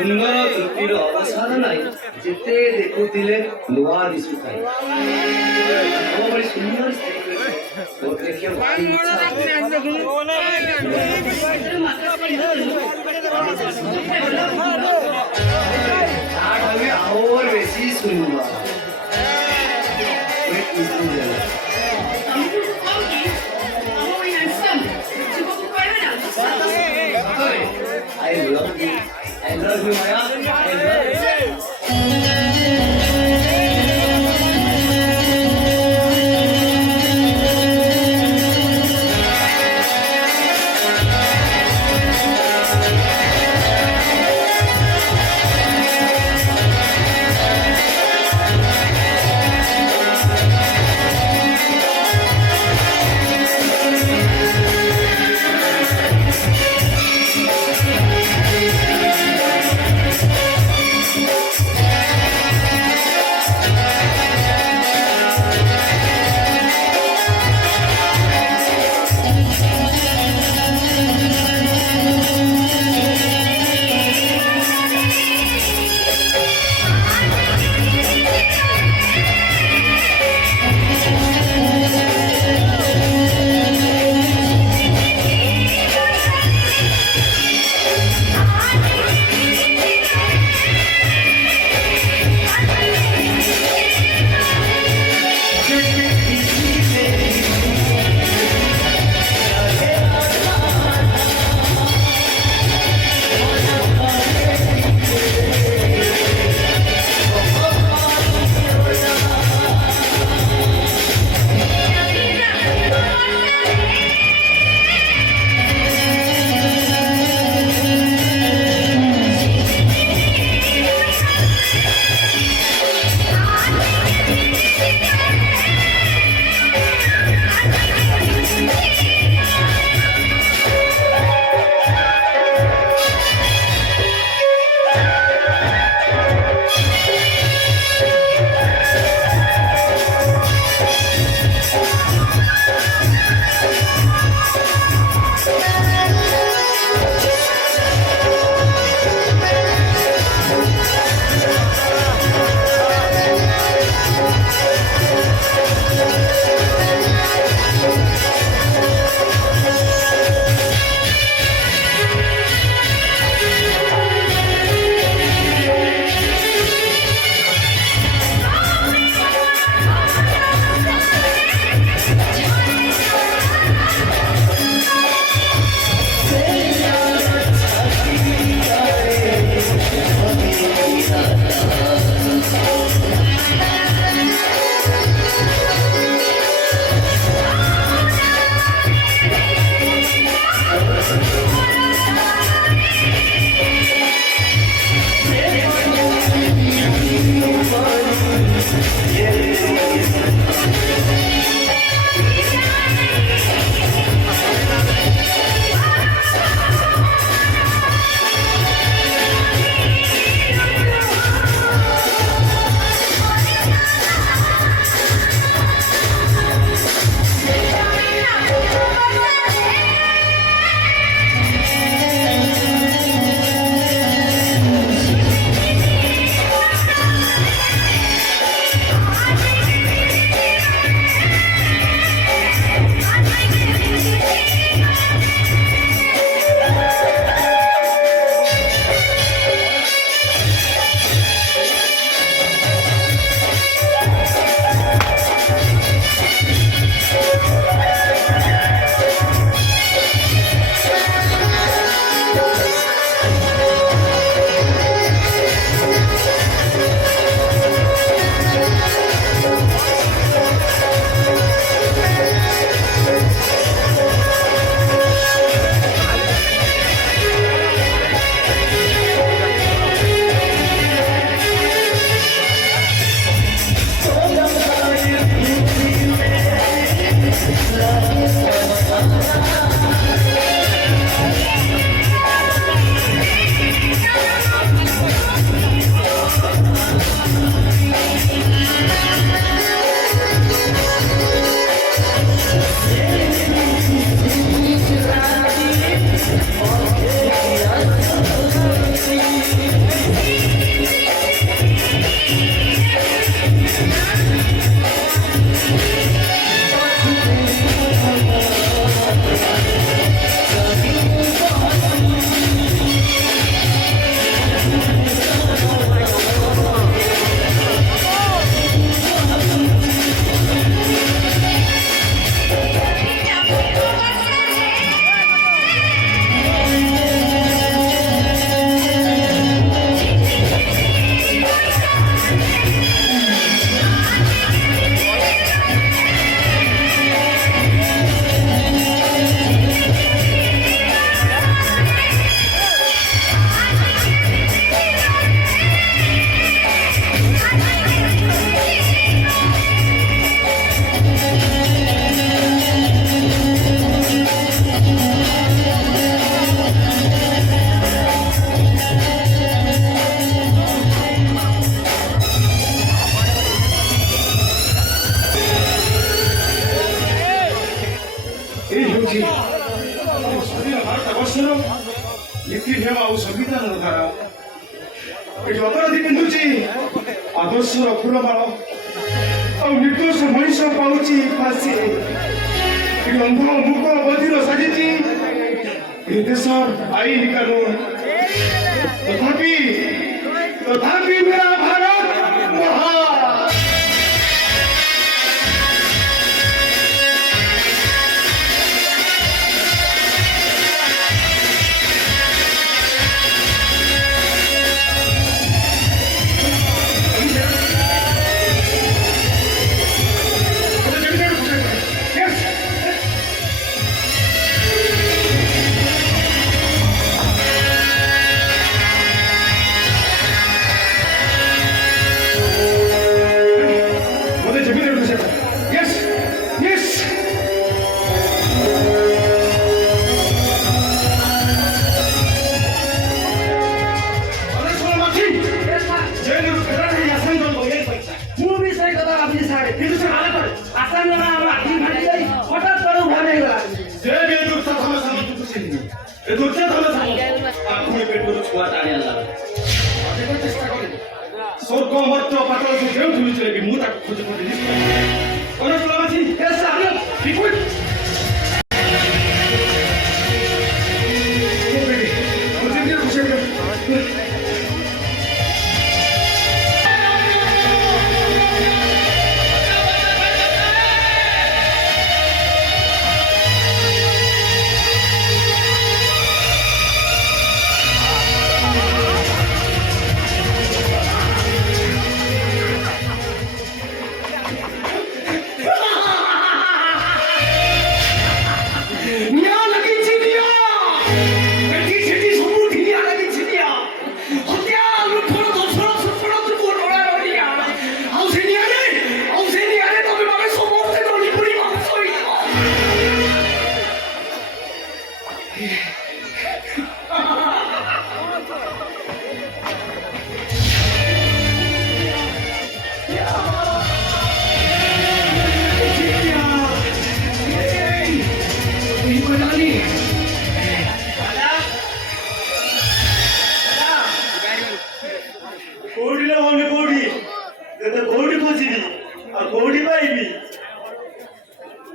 ସୁନ୍ଦର ତୃପ୍ତିର ଅବସାଦ ନାହିଁ। ଯେତେ ଦେଖୁଥିଲେ ନୂଆ ଦିଶୁଥାଏ। ମୋ ଭଳି ସୁନ୍ଦର ସ୍ତ୍ରୀ ମୋତେ ଦେଖିବାକୁ ଭାରି ଇଚ୍ଛା ତାଠୁ ବି ଆହୁରି ବେଶୀ ସୁନ୍ଦର। I love you. I love you, Maya. I love you. ଧାରା ଏଠି ଅପରାଧୀ ପିନ୍ଧୁଛି ଆଦର୍ଶର ଫୁଲମାଳ ଆଉ ନିର୍ଦ୍ଦୋଷ ମଣିଷ ପାଉଛି ଫାଶୀ ଏଠି ଅନ୍ଧ ମୁକ ବଧିର ସାଜିଛି ଏ ଦେଶର ଆଇନ କାନୁନ ତଥାପି मेरा भारत महान स्वर्ग मर्त्य पातल जो ठुलुचले मु ताको खोजी खोजी निस्क अन सुलामाथि यस हामी बिपुल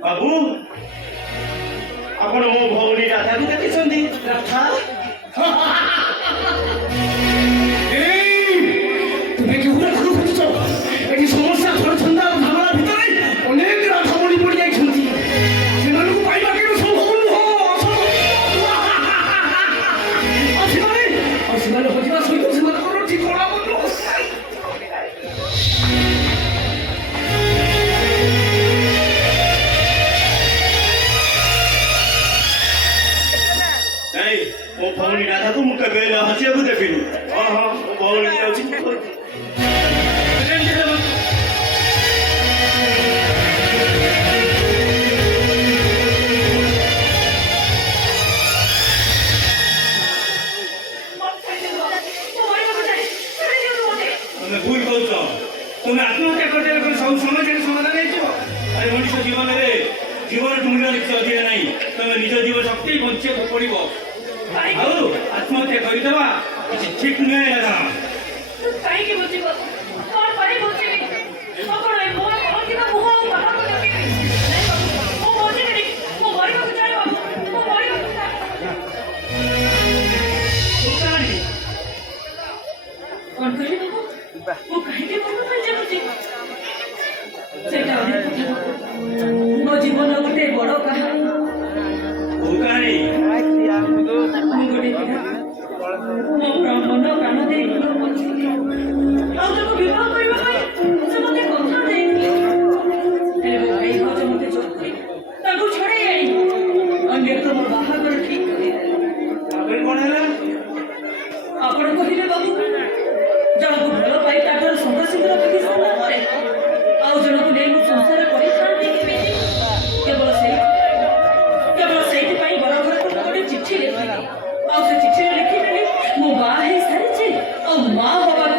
बाबू आपण मो भौणी राधा को देखिसंदी राधा তুমি কি উড়া ঘুরু খুঁজছ এটি সমস্যা ঘর ছন্দা ভাবনা ভিতরে অনেক রাধা মণি পড়ি যাইছন্তি সেମାନଙ୍କୁ পাইবা কেন সম্ভব নহ ସେମାନେ ହଜିବା ସହିତ ସେମାନଙ୍କର ଠିକଣା ମଧ୍ୟ वो भौणी राधा को मुख बेला हसिया को देखिनु हां हां वो भौणी जाउछि भूल कौच तुम्हें आत्महत्या कर सब समाज समाधान अरे मनुष्य जीवन में जीवन टुंगीर लिखित दिए ना तुम निज जीवन शक्ति बचे पड़ो आत्महत्या करदेवा किसी ठीक नुहे मो जीवन गोटे बड़ कहानी मन प्राण दे विवाह करने से मत कथा दे भाई भाज मत छड़े अन्य तो मो बाहागर ठीक आप कहले बाबू जन को भल पाई तार संघर्षित रखी सारा पर आउ जन को नहीं संसार केवल से बड़ घर को गोटे चिट्ठी लिखी आ चिट्ठी लिखी मो बा सारी माँ हवा बड़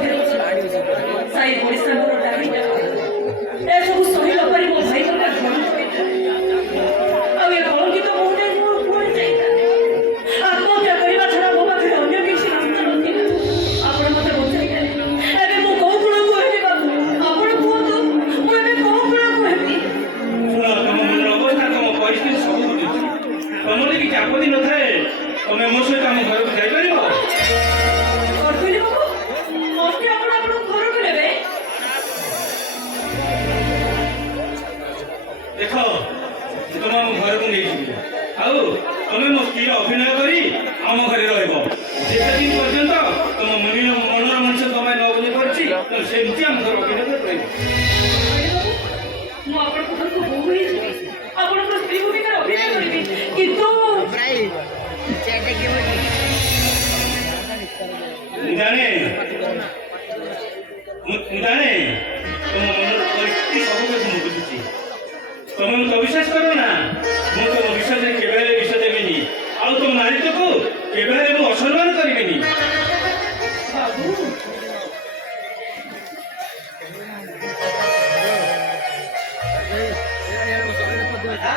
फेर साई पड़ोसा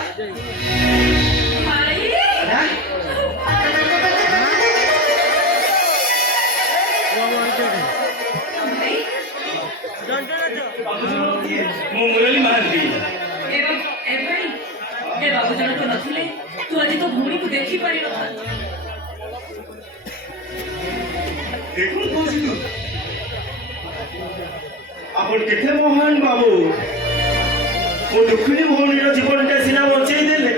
ভাই না ଭାଇ ମୁଁ ମୁରଲୀ ମହାନ୍ତି। ଏବଂ ଏ ଭାଇ ଏ ବାବୁ ଜଣକ ନଥିଲେ ତୁ ଆଜି ତୋ ଭଉଣୀକୁ ଦେଖିପାରିନଥାନ୍ତୁ। দেখুন কৌশিক আপন কেতে মহান বাবু ମୋ ଦୁଃଖିନୀ ଭଉଣୀର ଜୀବନଟା ସିନା ବଞ୍ଚେଇ ଦେଲେ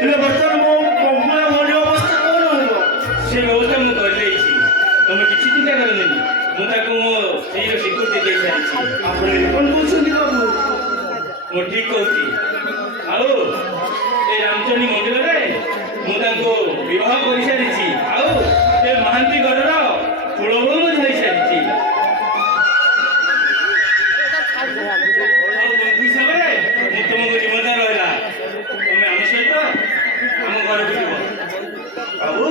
ହେଲେ ବର୍ତ୍ତମାନ ମୋ ମଙ୍ଗଳା ଭଉଣୀ ଅବସ୍ଥା କ'ଣ ହେବ ସେ ବ୍ୟବସ୍ଥା ମୁଁ କରିଦେଇଛି ତମେ କିଛି ଚିନ୍ତା କରନି ମୁଁ ତାକୁ ମୋ ସ୍ତ୍ରୀର ସ୍ୱୀକୃତି ଦେଇସାରିଛି ଆପଣ କ'ଣ କହୁଛନ୍ତି ବାବୁ ମୁଁ ଠିକ କହୁଛି ଆଉ ଏ ରାମଚଣ୍ଡୀ ମନ୍ଦିରରେ ମୁଁ ତାଙ୍କୁ ବିବାହ କରିସାରିଛି ଆଉ ଏ ମହାନ୍ତି ଘରର କୁଳବୋ ମଧ୍ୟ ହେଇସାରିଛି ଆଉ ବନ୍ଧୁ ହିସାବରେ ମୁଁ ତୁମକୁ ନିମନ୍ତ୍ରଣ ରହିଲା ତମେ ଆମ ସହିତ ଆମ ଘରକୁ ଯିବ ବାବୁ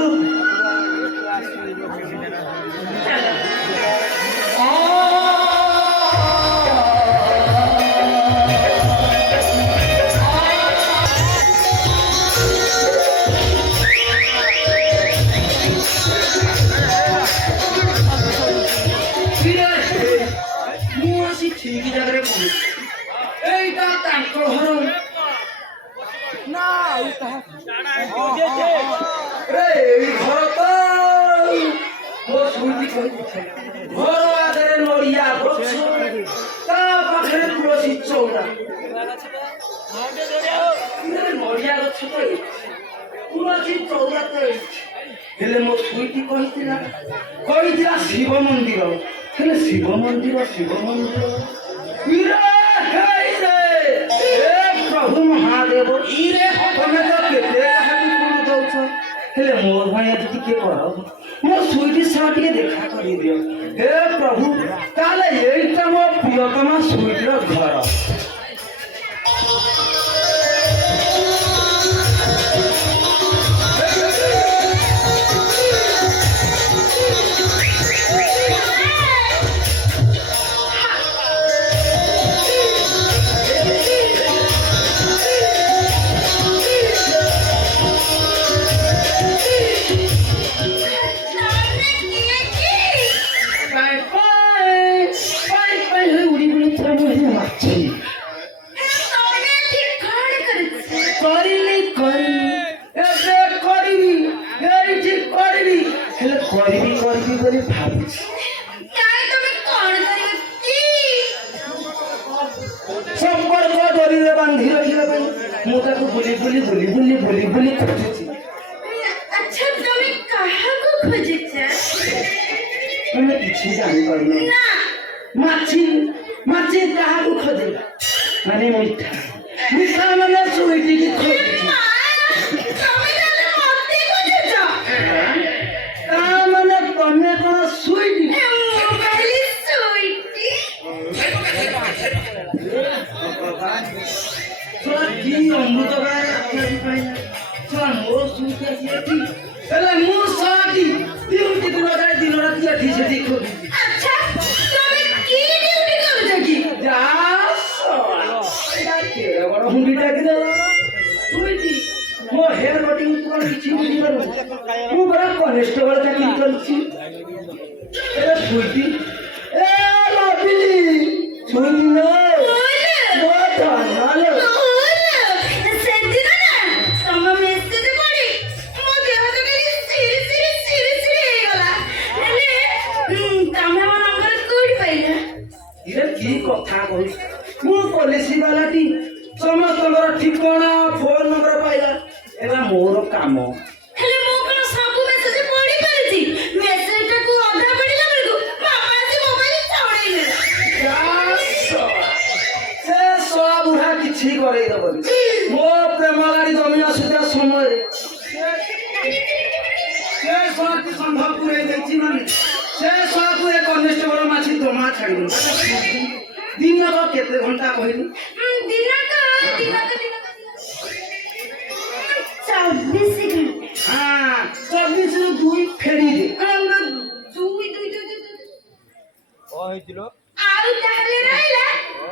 ମୁଁ ଆସି ଠିକ ଜାଗାରେ ପହଞ୍ଚି এইটা ତାଙ୍କ ଘର ରେ ଏଇ ଘର ତ ମୋ ଶୁଣିକି କହିଛି ଘର ଆଗରେ ନଡ଼ିଆ ଗଛ ତା ପାଖରେ ତୁଳସୀ ଚଉରା ନଡ଼ିଆ ଗଛ ତ ଏଇଠି ତୁଳସୀ ଚଉରା ତ ଏଇଠି ହେଲେ ମୋ ଶୁଇଟି କହିଥିଲା ଶିବ ମନ୍ଦିର ହେଲେ ଶିବ ମନ୍ଦିର ପ୍ରଭୁ ମହାଦେବ ଇରେ ତମେ ତ କେତେ କାହାକୁ କଣ ଦଉଛ ହେଲେ ମୋ ଭାଇ ଆଜି ଟିକେ କର ମୋ ସୁଇଟି ସହ ଟିକେ ଦେଖା କରିଦିଅ ହେ ପ୍ରଭୁ ତାହେଲେ ଏଇଟା ମୋ ପ୍ରିୟତମା ସୁଇଟିର ଘର କରିବି ବୋଲି ଭାବୁଛି ସମ୍ପର୍କ ଡୋରିରେ ବାନ୍ଧି ରଖିବା ପାଇଁ ମୁଁ ତାକୁ ବୁଲି ଖୋଜୁଛି ତମେ କିଛି ଜାଣିପାରୁନ ମାଛି କାହାକୁ ଖୋଜେ ମାନେ ମିଠା ମାନେ ସୁଇଟିକି ଖୋଜୁଛି ମାନେ ତମେ କଣ ସୁଇଟି କି ଅମୃତ ମୋର ସୁଇଟି ଆସି ଏଠି ହେଲେ ମୁଁ ସହଟି ଡ୍ୟୁଟି ଦିନ ରାତି ଏଠି ସେଠି ଖୋଜୁଛି ବଡ ହୁଣ୍ଡି ଡାକିଦେଲା ସୁଇଟି ମୋ ହେଡ କଟିଂ କଣ କିଛି ବୁଝିପାରୁନି ମୁଁ ପରା କନେଷ୍ଟବଳ ଚାକିରି କରିଛି ଏ ସୁଇଟି ଏ ରବି ସୁଇଟି ଲୋ ମୋ ଧନ ଲୋ କି କଥା କହୁଛି ମୁଁ ପଲିସି ବାଲାଟି ସମସ୍ତଙ୍କର ଠିକଣା ଫୋନ ନମ୍ବର ପାଇଲା ହେଲା ମୋର କାମ ହେଲେ ମୁଁ କଣ ସବୁ ମେସେଜ ପଢି ପାରିଛି ମେସେଜଟାକୁ ଅଧା ପଢିଲା ବେଳକୁ ବାପା ଆସି ମୋବାଇଲ ଚଢେଇ ନେଲା ସେ ଶଳା ବୁଢା କିଛି କରେଇ ଦବନି ମୋ ପ୍ରେମ ଗାଡି ଜମି ଆସୁଥିବା ସମୟରେ ସେ ଶଳାଟି ସମ୍ଭବ ପୁରେଇ ଦେଇଛି ମାନେ ସେ ଶଳାକୁ ଏ କନେଷ୍ଟବଳ ମାଛି ଜମା ଛାଡ଼ିବ ଦିନକ କେତେ ଘଣ୍ଟା କହିଲି ଦିନକ 24 ଘଣ୍ଟା ହଁ 24 ରୁ 2 ଫେରି ଦେ ଦୁଇ ଆଉ ତାହେଲେ ରହିଲା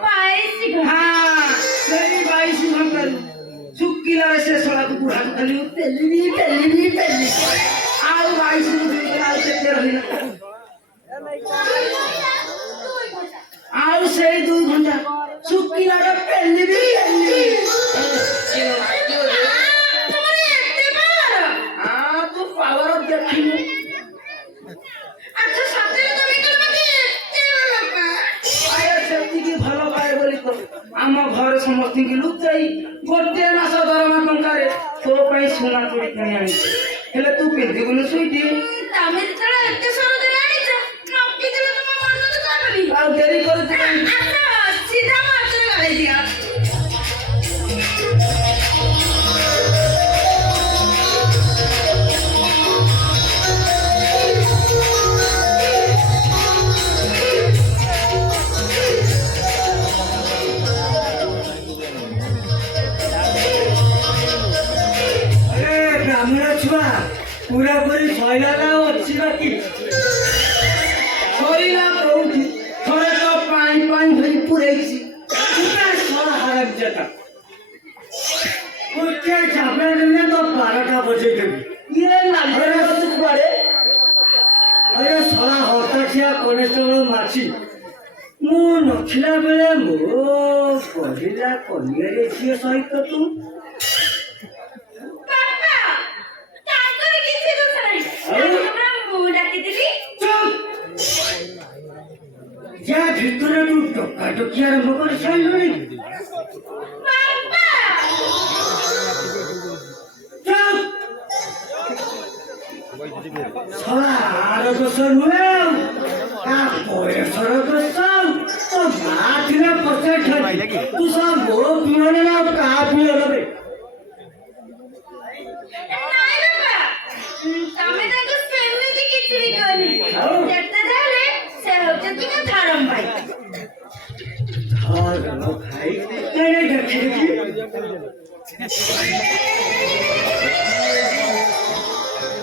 22 ଘଣ୍ଟା ହଁ ସେଇ 22 ଘଣ୍ଟାରୁ ଖାଲି ପେଲିବି ଆଉ 22 ଆଉ କେତେ ରହିଲା ଆଉ ସେଇ 2 ଘଣ୍ଟା ଶୁଖିଲାଟା ପେଲିବି ତମର ଏତେ ପାୱାର? ତୁ ପାୱାର ଦେଖିବୁ ଆଚ୍ଛା ସତରେ ତମେ କଣ ମତେ ଏତେ ଭଲ ପାଅ? ସେତିକି ଭଲ ପାଏ ବୋଲି ତ ଆମ ଘରେ ସମସ୍ତଙ୍କୁ ଲୁଚାଇ ଗୋଟିଏ ମାସ ଦରମା ଟଙ୍କାରେ ତୋ ପାଇଁ ସୁନା ଚୁଡ଼ି କିଣି ଆଣିଛି ହେଲେ ତୁ ପିନ୍ଧିବୁନି ସୁଇଟି ତମେ ଯେତେବେଳେ ଏତେ ସହଜରେ ଆଣିଛ ନପିଥିଲେ ତମ ମନ ତ କରିବି। ଆଉ ଡେରି କରୁଛୁ କାହିଁକି? ଆଚ୍ଛା ସିଧା ମୋ ହାତରେ ଗଳେଇ ଦିଅ। ଗ୍ରାମୀଣ ଛୁଆ ପୁରାପୁରି ସଇଲା ନା ଅଛି ବାକି ସଇଲା କୋଉଠି ଥରେ ତ ପାଣି ଧରି ପୁରେଇଛି ଗୋଟିଏ ଚାପଡ଼ା ଦେଲେ ତ 12ଟା ବଜେଇଦେବି ଇଏ ନାଲିଆ ତୁ କୁଆଡେ ଆରେ ସଳା ହତାଶିଆ କନେଷ୍ଟବଳ ମାଛି ମୁଁ ନଥିଲା ବେଳେ ମୋ ପଢିଲା କନିଆରେ ଝିଅ ସହିତ ତୁ ବାପା ତାଙ୍କର କିଛି ଦୋଷ ନାହିଁ। ତାଙ୍କୁ ପରା ମୁଁ ଡାକିଥିଲି। ଯା ଭିତରେ ତୁ ଟକାଟକି ଆରମ୍ଭ କରି ସାରିଲୁଣି ବାପା ଶଳା ଆର ଦୋଷ ନୁହେଁ ତା ବୟସର ଦୋଷ ତୋ ମା ଥିଲା ପଚାରିଥାନ୍ତି ତୁ ଶଳା ମୋ ପିଅନ ନା ଆଉ କାହା ପିଅନ ବେ ନାଇଁ ବାପା ତମେ ତାଙ୍କୁ ସେମିତି କିଛି ବି କହିନି। ଯେତେ ଯାହେଲେ ସେ ହଉଛନ୍ତି ମୋ ଧରମ ଭାଇ। ଭାଇ ନାଇଁ ଦେଖି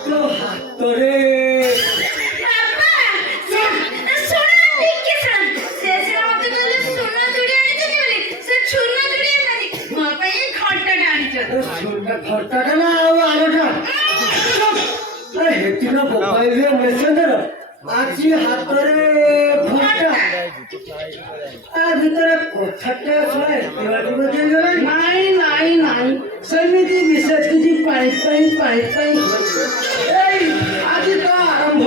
ତୋ ହାତରେ ବାପା ଶୁଣ ଟିକେ ଶୁଣ ସେ ସିନା ମତେ କହିଲେ ସୁନା ଚୁଡ଼ି ଆଣିଛନ୍ତି ବୋଲି ସେ ସୁନା ଚୁଡ଼ି ଆଣିଛନ୍ତି ମୋ ପାଇଁ ଘଣ୍ଟାଟା ଆଣିଛନ୍ତି। ଘରଟା ନା ଆଉ ଆରଟା ହେତିର ମୋବାଇଲରେ ମେସେଞ୍ଜର ଆଜି ହାତରେ ଘଣ୍ଟା ତା ଭିତରେ କଥାଟା ଶୁଣେ ନାଇଁ ସେମିତି ବିଶେଷ କିଛି ପାଣି ଏଇ ଆଜି ତ ଆରମ୍ଭ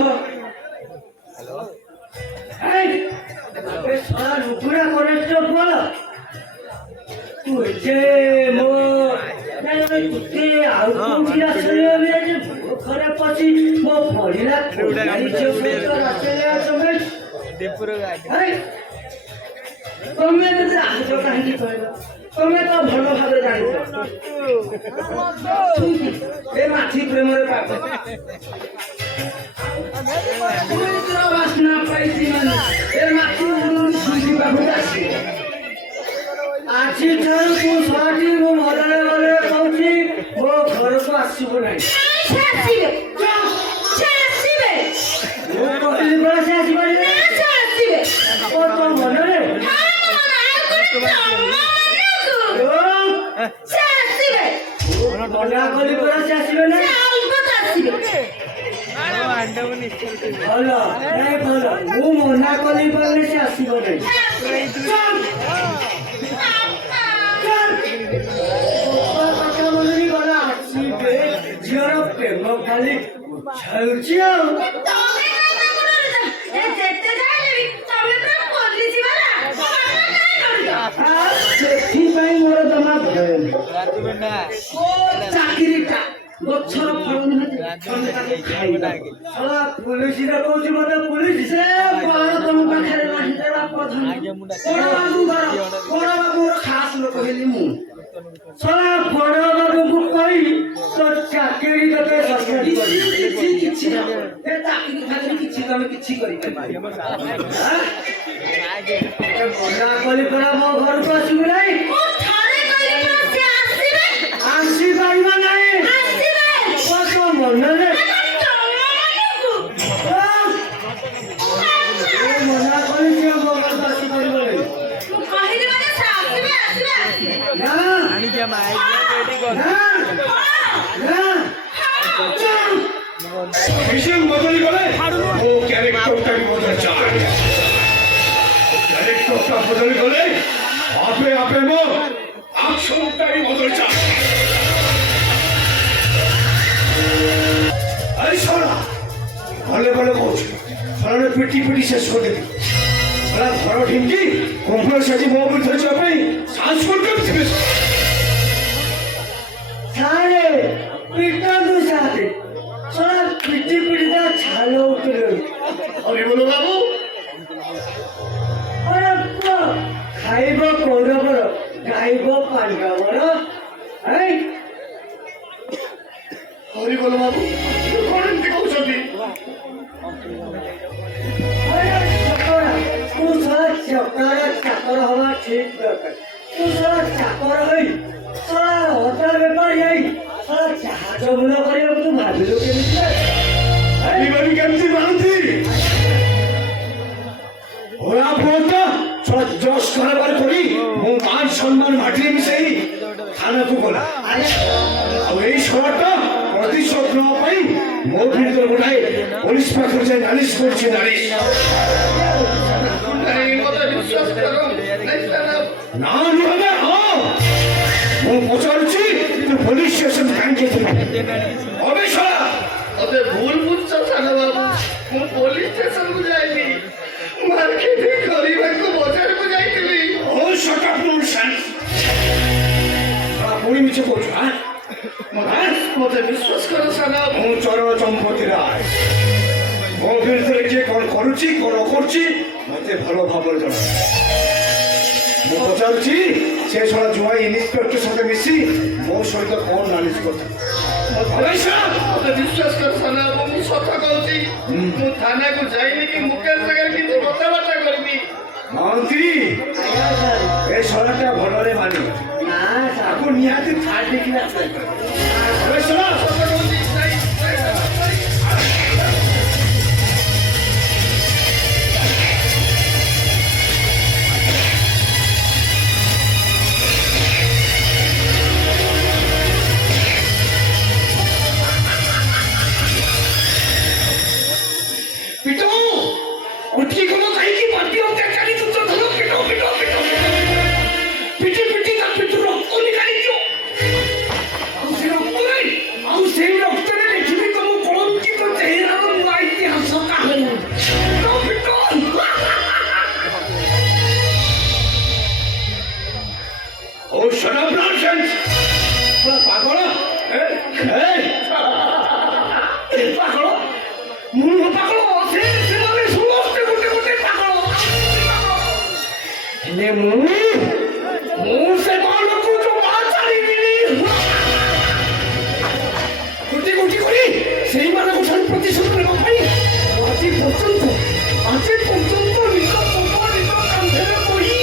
ଶଳା ଲୁକୁଡ଼ା କନେଷ୍ଟ ବଳ ତୁ ଯେ ମୋ ତୁତେ ଆଉ କୋଉଠି ଆସିଲେ ଘରେ ପଶି ମୋ ପଡ଼ିଲା ତମେ ଯଦି ଆହୁଛ କାହିଁକି କହିଲ ତମେ ତ ଭଲ ଭାବରେ ଜାଣିଛ ଏ ମାଛି ପ୍ରେମରେ ପାପ ବାସ୍ନା ପାଇଛି ମାନେ ଏ ମାଛି ସୁଇଟି ପାଖକୁ ଆସିବ ଆଜି ଠାରୁ ତୁ ଶଳାଟି ମୋ ମଜାରେ ଗଲେ କହୁଛି ମୋ ଘରକୁ ଆସିବୁ ନାହିଁ ସେ ଆସିବେ ମୁଁ କହିଲି ପରା ସେ ଆସିପାରିବେ ସେ ଆସିବେ ଓ ତୋ ମନରେ ସେ ଆସିବେ ମନା କଲି ପରା ସେ ଆସିବେ ନା ଭଲ ନାଇଁ ଭଲ ମୁଁ ମନା କଲି କହିଲେ ସେ ଆସିବ ନାହିଁ ଗଲା ଆସିବେ ଝିଅର ପ୍ରେମ ଖାଲି ଛାଉଛି ଆଉ ସେଥିପାଇଁ ମୋର ଜମା ଭୟ ଚାକିରିଟା ଗଛର ଫଳ ନୁହେଁ ତାକୁ ଖାଇବା ପୁଲିସରେ କହୁଛି ମତେ ପୁଲିସ ସେ ବଳ ତମ ପାଖରେ ନାହିଁ ଦେବା ପ୍ରଧାନ ବଡ ବାବୁଙ୍କର ଖାସ ଲୋକ ହେଲି ମୁଁ ଶଳା ବଡ ବାବୁଙ୍କୁ କହି ତୋ ଚାକିରି ତତେ ସସ୍ପେଣ୍ଡ କରିବି କିଛି ନା ଏ ଚାକିରି ଖାଲି କିଛି ତମେ କିଛି କରିପାରିବ ମନା କଲି ପରା ମୋ ଘରକୁ ଆସିବୁ ନାହିଁ ଆସିପାରିବ ନାହିଁ ତୋ ମନରେ ମନା କଲି ସେ ମୋ ଘରକୁ ଆସିପାରିବ ନାହିଁ ନା ନା ভীষণ বদলি গলে ও ক্যারেক্টারটা বদল চায় ক্যারেক্টারটা বদলি গলে আপে আপে মো আকশনটাই বদল চায় আরে শোনা বলে বলে বলছি শোনা পিটি পিটি শেষ করে দিবি শোনা ঘর ঢিমকি কম্পিউটার সাজি মোবাইল ধরে চাপে ট্রান্সফার করতে सारे पिटा दो साथे सारा पिटी पिटा छालो उतरे अरे बोलो बाबू अरे तो खाइबो कोरो बरो गाइबो पांडा बरो है अरे बोलो बाबू कौन दिखाओ सभी अरे चकोरा तू सारा चकोरा हवा ठीक दरकार तू सारा चकोरा है सारा होटल व्यापारी है सारा जहाज बुला करे तू भाबिलो के लिए अरे बाबू केमती मानती ওরা বলতো সব জশ করাবার করি ও মান সম্মান মাটিয়ে মিশাই থানাকু গলা আর এই শহরটা প্রতিশোধ নেওয়া পাই মোর ভিতর উঠাই পুলিশ পাখি যাই নালিশ করছে নালিশ না হবে ମୁଁ ପଚାରୁଛି ତୁ ପୋଲିସ ଷ୍ଟେସନ କାହିଁକି হবে ସରା अबे भूल बुझ साला बाबू ମୁଁ ପୋଲିସ ଷ୍ଟେସନକୁ ଯାଇନି ମାର୍କେଟ କରିବାକୁ ବଜାରକୁ ଯାଇଥିଲି ଓ shut up nonsense ପୁଣି ମିଛ କହୁଛୁ ହଁ ମୋତେ ବିଶ୍ୱାସ କର ସାଲା ମୁଁ ଚରଣ ଚମ୍ପତି ରାୟ ମୋ ବିରୁଦ୍ଧରେ କିଏ କ'ଣ କରୁଛି କ'ଣ କରୁଛି ମୋତେ ଭଲ ଭାବରେ ଜଣା ମୁଁ ପଚାରୁଛି ସେ ଶଳା ଜୁଆଇ ଇନ୍ସପେକ୍ଟର ସହିତ ମିଶି ମୋ ସହିତ କ'ଣ ନାଲିଶ କଥା ମୋତେ ବିଶ୍ୱାସ କର ସାଲା ବାବୁ ମୁଁ ସତ କହୁଛି ମୁଁ ଥାନାକୁ ଯାଇନି କି ମୁକେଶ ଜାଗାରେ କିଛି କଥାବାର୍ତ୍ତା କରିନି ମନ୍ତ୍ରୀ आया सर ଏ ଶଳାଟା ଭଲରେ ମାନିବ ना साहब ତାକୁ ନିହାତି छाड़ के ना ଏ ଶଳା ସତ କହୁଛି ନାଇଁ, ନାଇଁ, ନାଇଁ। ପିଟୁ ଉଠିକି ଗଲ କାହିଁକି ବାନ୍ତି ଅତ୍ୟାଚାରୀ ତୁ ତ ଧର ପିଟୁ ପିଟୁ ପିଟୁ ପିଟି ପିଟି ତା ପିଠୁ ରକ୍ତ ନିକାଲି ଦିଅ ଆଉ ସେ ରକ୍ତ ନାହିଁ ଆଉ ସେଇ ରକ୍ତରେ ଲେଖିବି ତମ କଳଙ୍କିତ ଚେହେରାର ନୂଆ ଇତିହାସ କାହାଣୀ ପିଟୁ ପିଟୁ ଓ shut up nonsense ପାଗଳ ପାଗଳ ମୁଁ ପାଗଳ ସେମାନେ ସମସ୍ତେ ଗୋଟେ ଗୋଟେ ପାଗଳ ହେଲେ ମୁଁ ସେମାନଙ୍କୁ ଜମା ଛାଡ଼ିବିନି ଗୋଟି ଗୋଟି କରି ସେଇମାନଙ୍କ ଠାରୁ ପ୍ରତିଶୋଧ ନେବା ପାଇଁ ଆଜି ପର୍ଯ୍ୟନ୍ତ ନିଜ ପୁଅ ନିଜ କାନ୍ଧରେ ବହି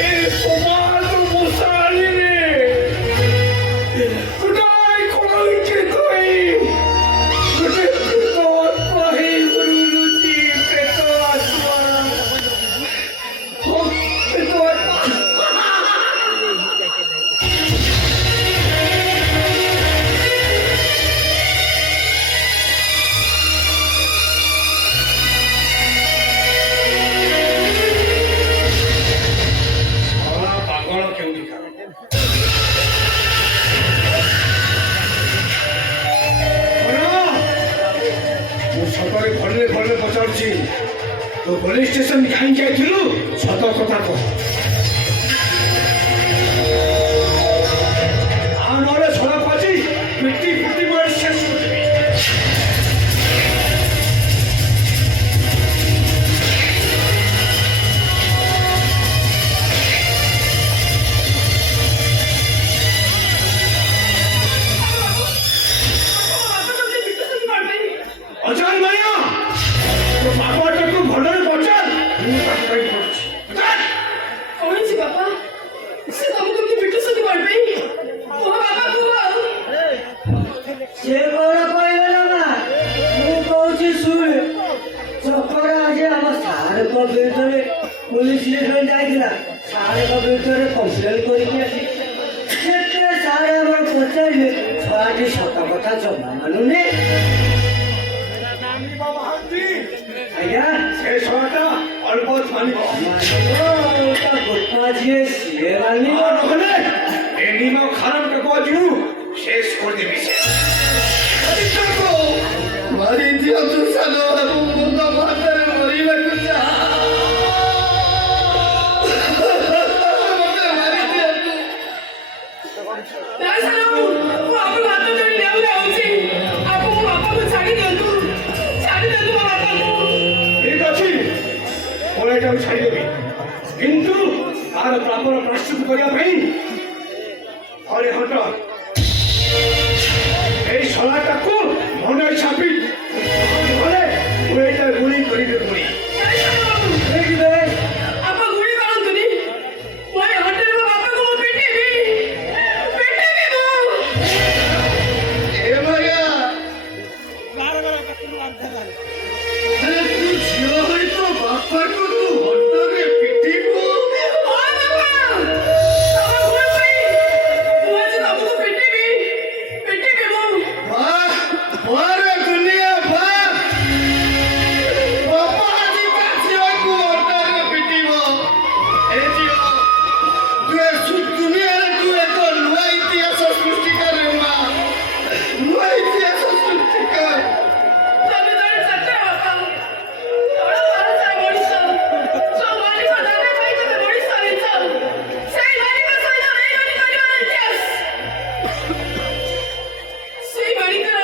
ଏ ସମାଜ ମଶାଣିରେ ଗୋଟାଏ କଳଙ୍କିତ ହୋଇ ଗୋଟେ ପ୍ରେତ ଆତ୍ମା ହେଇ ବୁଲୁଛି ପ୍ରେତ ଆତ୍ମା ପ୍ରେତ ଆତ୍ମା ଶଳା ପାଗଳ କେଉଁଠି ମୁଁ ସତରେ ଭଲରେ ଭଲରେ ପଚାରୁଛି ତୁ ପୋଲିସ ଷ୍ଟେସନ କାହିଁକି ଯାଇଥିଲୁ ସତ କଥା କହ ଆଉ ନହେଲେ ଶଳା ପାଚି ପିଟି ପିଟି ମାରି ଶେଷ କରିଦେବି ଅଚାର ମାୟା ତୋ ବାପାଟାକୁ ଭଲରେ ପଚାର ମୁଁ ତାକୁ ପାଇଁ କରୁଛି କଣ ହେଇଛି ବାପା ସେ ତମକୁ କେମିତି ପିଟୁଛନ୍ତି କଣ ପାଇଁ କୁହ ବାପା କୁହ से कोरा कहला ना ମୁଁ କହୁଛି ଶୁଣେ ଚକରା ଆଜି ଆମ ସାରଙ୍କ ବିରୁଦ୍ଧରେ ପୁଲିସ ଷ୍ଟେସନ ଯାଇଥିଲା ସାରଙ୍କ ବିରୁଦ୍ଧରେ କମ୍ପ୍ଲେନ କରିକି ଆସି ସେତେ ସାର ଆମର ପଚାରିଲେ ଛୁଆଟି ସତ କଥା ଜମା ମାନୁନି। ଆଜ୍ଞା ସେ ଶଳାଟା ଅଳ୍ପ ମାନିବ ତା ଗୋପା ଯିଏ ସିଏ ମାନିବ। নহলে এনিম খারাপটাকে আজু শেষ করে দেবে সে মারি দিଅନ୍ତୁ ସାନ ବାବୁ, ମୁଁ ତମ ହାତରେ ମରିବାକୁ ଚାହେଁ। ମୋତେ ମାରି ଦିଅନ୍ତୁ। ନାଇଁ ସାର୍, ମୁଁ ଆପଣଙ୍କ ହାତ ଧରି ନେବାକୁ ଯାଉଛି। ଆପଣ ମୋ ବାପାକୁ ଛାଡ଼ି ଦିଅନ୍ତୁ ମୋ ବାପାକୁ। ঠিক আছে ওরা এটা আমি ছাড়ি দেবি, কিন্তু তার প্রাপর প্রাশ্চিত করিয়া পাই ঘরে হট এই শলাটাকে মনে ছাপি ঘরে ওইটা গুলি করিবে গুলি ନାଇଁ ସାର୍ ବାବୁ, ଦେଖିବେ ଆପଣ ଗୁଳି କରନ୍ତୁନି। ମୁଁ ଏ ହୋଟେଲ ମୋ ବାପାକୁ ମୁଁ ପିଟିବି ମୁଁ। ଏ ମାୟା, ଆରେ ତୁ ଝିଅ ହୋଇ ତୋ ବାପାକୁ ତୁ ହଟରେ ପିଟିବୁ? ହଁ ବାପା, ତମ ଭୁଲ ପାଇଁ ମୁଁ ଆଜି ତମକୁ ପିଟିବି ମୁଁ। ବାଃ, ବାରେ ଦୁନିଆ ବାଃ। ବାପା ଆଜି ତା ଝିଅକୁ ହଟରେ ପିଟିବ। ଏ ଝିଅ, ଦୁନିଆରେ ତୁ ଏକ ନୂଆ ଇତିହାସ ସୃଷ୍ଟି କରେ ମା, ନୂଆ ଇତିହାସ ସୃଷ୍ଟି କର। ତମେ ଜଣେ ସଚ୍ଚା ବାପା, ତଳ ଭରସା ମଣିଷ। ଯୋଉ ମାଲିକ ଦାନା ଖାଇ ତମେ ମଣିଷ ହେଇଛ, ସେଇ ମାଲିକ ସହିତ ବେଇମାନୀ କରିବାର ଇତିହାସ। ସେଇ ମାଲିକର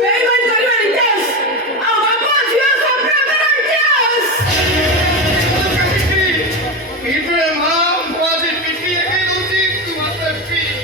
ବେଇମାନୀ କରିବାର ଇତିହାସ ଆଉ ବାପ ଝିଅ ସମ୍ପର୍କର ଇତିହାସ। ପିଟିରେ ମା, ମୁଁ ଆଜି ପିଟି ଏକେଇ ଦଉଛି, ତୁ ମୋତେ ପିଟ।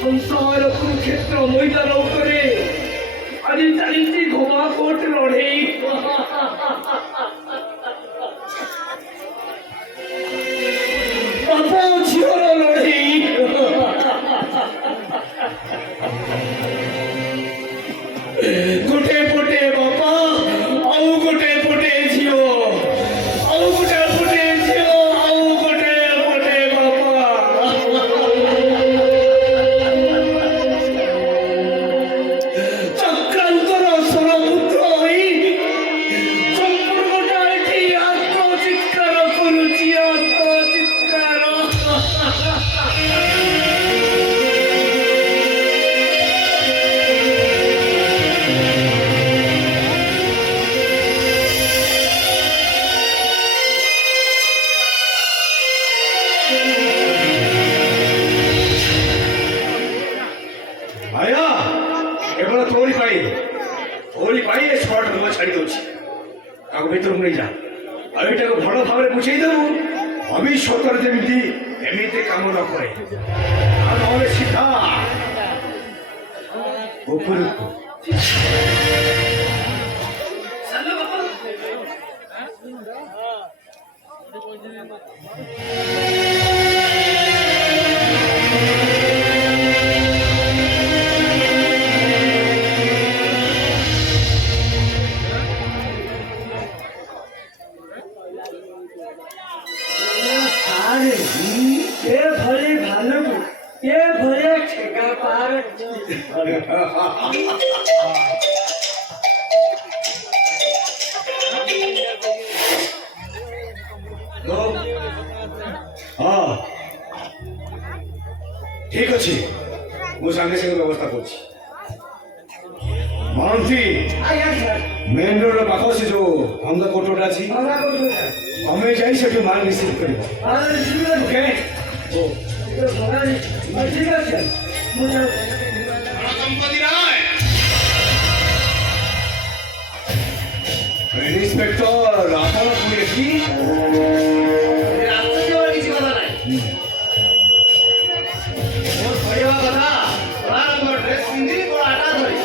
সংসার কুরুক্ষেত্র ময়দান উপরে আজ চালিয়েছি ঘুমাকোট লড়েই বাপ ঝিওর লড়েই গোটে পটে বাপা ଆଉ ଗୋଟେ ପଟେ ଝିଅ ଆଉ ଗୋଟେ ପଟେ ଝିଅ ଆଉ ଗୋଟେ ପଟେ ବାପା ଚକ୍ରାନ୍ତର ସ୍ୱରପୁତ୍ର ହୋଇ ସମ୍ପର୍କଟା ଏଠି ଆତ୍ମଚିତ୍କାର କରୁଛି ଆତ୍ମଚିତ୍କାର ଆୟା ପାଇଁ ଏ ସର୍ଟ ରୁହ ଛାଡ଼ି ଦଉଛି ତାକୁ ଭିତରକୁ ନେଇଯା ଆଉ ଏଇଟାକୁ ଭଲ ଭାବରେ ବୁଝେଇ ଦେବୁ ଭବିଷ୍ୟତରେ ଯେମିତି ଏମିତି କାମ ନ କରେ ଆଉ ନହେଲେ ସିଧା ଉପରକୁ ଚାଲ ବାପା। আরে এ ভরে ভালো এ ভরে ঠেকা পার ହଁ ଠିକ ଅଛି ମୁଁ ସାଙ୍ଗେ ସାଙ୍ଗେ ବ୍ୟବସ୍ଥା କରୁଛି ମହାନ୍ତି আয়া স্যার ମେନ୍ ରୋଡ୍ ପାଖ ସେ ଯୋଉ ଭଙ୍ଗ କୋଠଟା ଅଛି আমরা করবো ତମେ ଯାଇ ସେଠି ମାଲ ରିସିଭ୍ କରିବ আর শুনে ଓକେ ঠিক আছে মুঝে ଦମ୍ପତି ରାୟ ଇନ୍ସପେକ୍ଟର ଆପଣ ପୁଣି ଏଠି রাস্তা যাওয়ার কিছু কথা নাই ମୋର କହିବା କଥା ଆପଣଙ୍କର ଡ୍ରେସ୍ ପିନ୍ଧି ବଡ଼ ଆଟା ଧରି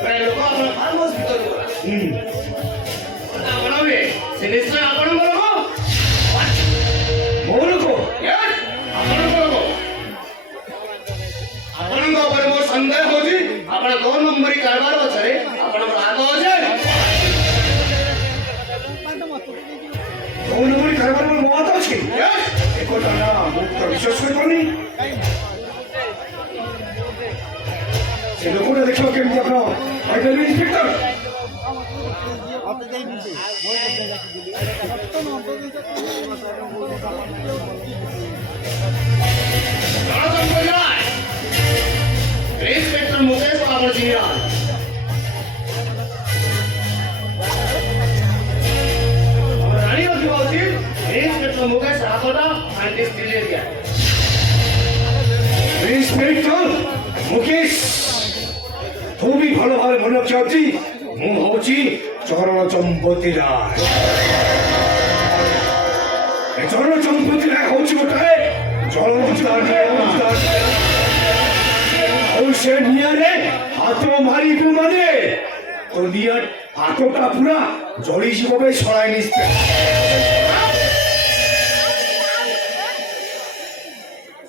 ପ୍ରାୟ ଲୋକ ଆପଣ ଫାର୍ମ ହାଉସ୍ ଭିତରକୁ ଗଲା ଆପଣ ବି ସେ ନିଶ୍ଚୟ ଆପଣଙ୍କ ଲୋକ ମୋ ଲୋକ ଆପଣଙ୍କ ଲୋକ ଆପଣଙ୍କ ଉପରେ ମୋର ସନ୍ଦେହ ହଉଛି ଆପଣ 2 ନମ୍ବରୀ କାରବାର ପଛରେ ଆପଣଙ୍କର ହାତ ଅଛି 2 ନମ୍ବରୀ କାରବାର ମୋ ହାତ ଅଛି ଏକଥା ନା ମୁଁ ତ ବିଶ୍ୱାସ କରିପାରୁନି ସେ ଲୋକଟା ଦେଖିବ କେମିତି ଆପଣ କହିପାରିବେ ଇନ୍ସପେକ୍ଟର ইন্সপেক্টর মুকেশ বাবর জিয়া রানী রখিবা উচিত ইন্সপেক্টর মুকেশ হাতটা আন্টি দিলে দিয়া ইন্সপেক্টর মুকেশ তুমি ভালো ভাবে মনে ରଖିଛି ମୁଁ ହଉଛି ଚରଣ ଚମ୍ପତି ରାୟ ଏ ଚରଣ ଚମ୍ପତି ରାୟ ହଉଛି ଗୋଟାଏ ଆଉ ସେ ନିଆଁରେ ହାତ ମାରିବୁ ମାନେ ତ ନିଆଁ ହାତଟା ପୁରା ଜଳିଯିବ ବେ ସଳାଇ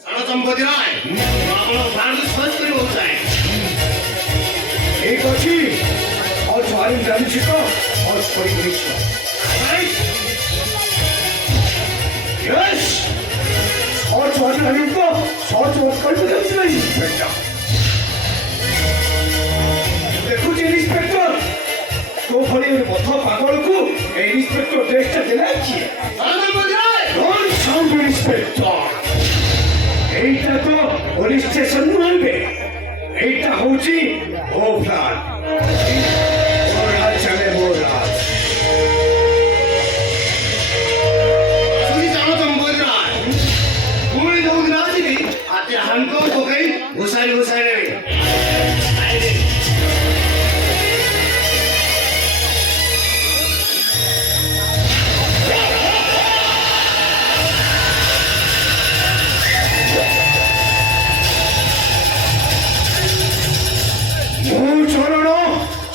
ଚରଣ ଚମ୍ପତି ରାୟ ଆପଣ ପ୍ରାଣ ସହଜ କରିବାକୁ ଚାହେଁ ଠିକ ଅଛି और सारी जानी को और छोड़ी गई यस और छोड़ी गई को शॉर्ट वर्क कर दे नहीं बेटा देखो जी इंस्पेक्टर तो भली पथ पागल को ए इंस्पेक्टर टेस्ट देला छी आनंद बजाय डोंट साउंड इंस्पेक्टर एटा तो पुलिस स्टेशन आइबे एटा होची ओ प्लान चले बोला सुनी जानो तुम बोल रहा है पूरी लोग राजी भी आते हमको हो गई घुसाई रे आए रे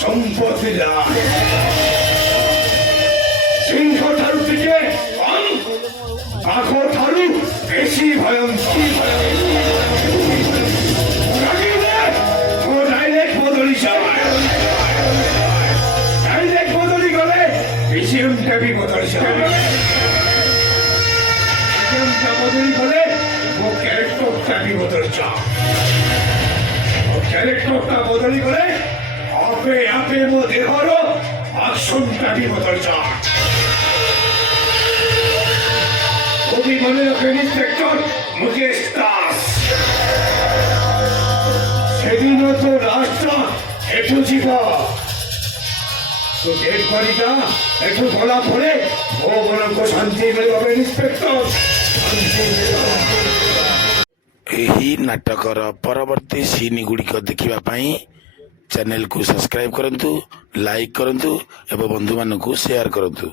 चंपती सिंह ठारू टिके आखो ठारू बेसी भयंकर डायरेक्ट बदली जाए डायरेक्ट बदली गले विषयटा भी बदली जाए बदली गले वो कैरेक्टरटा भी बदली जाए और कैरेक्टरटा बदली गले आपे आपे मो देहरो एक्शनटा भी बदल जा তুমি মনে রাখো ইন্সপেক্টর মুকেশ দাস সেদিনও তো রাস্তা একটু ছিল তো ডেট করিটা একটু ভোলা পড়ে ভগবানকে শান্তি মিলবে ইন্সপেক্টর শান্তি ଏହି ନାଟକର ପରବର୍ତ୍ତୀ ସିନ୍ ଗୁଡ଼ିକ ଦେଖିବା ପାଇଁ चैनल को सब्सक्राइब करंतु, लाइक करंतु एवं बंधु मानक शेयर करंतु।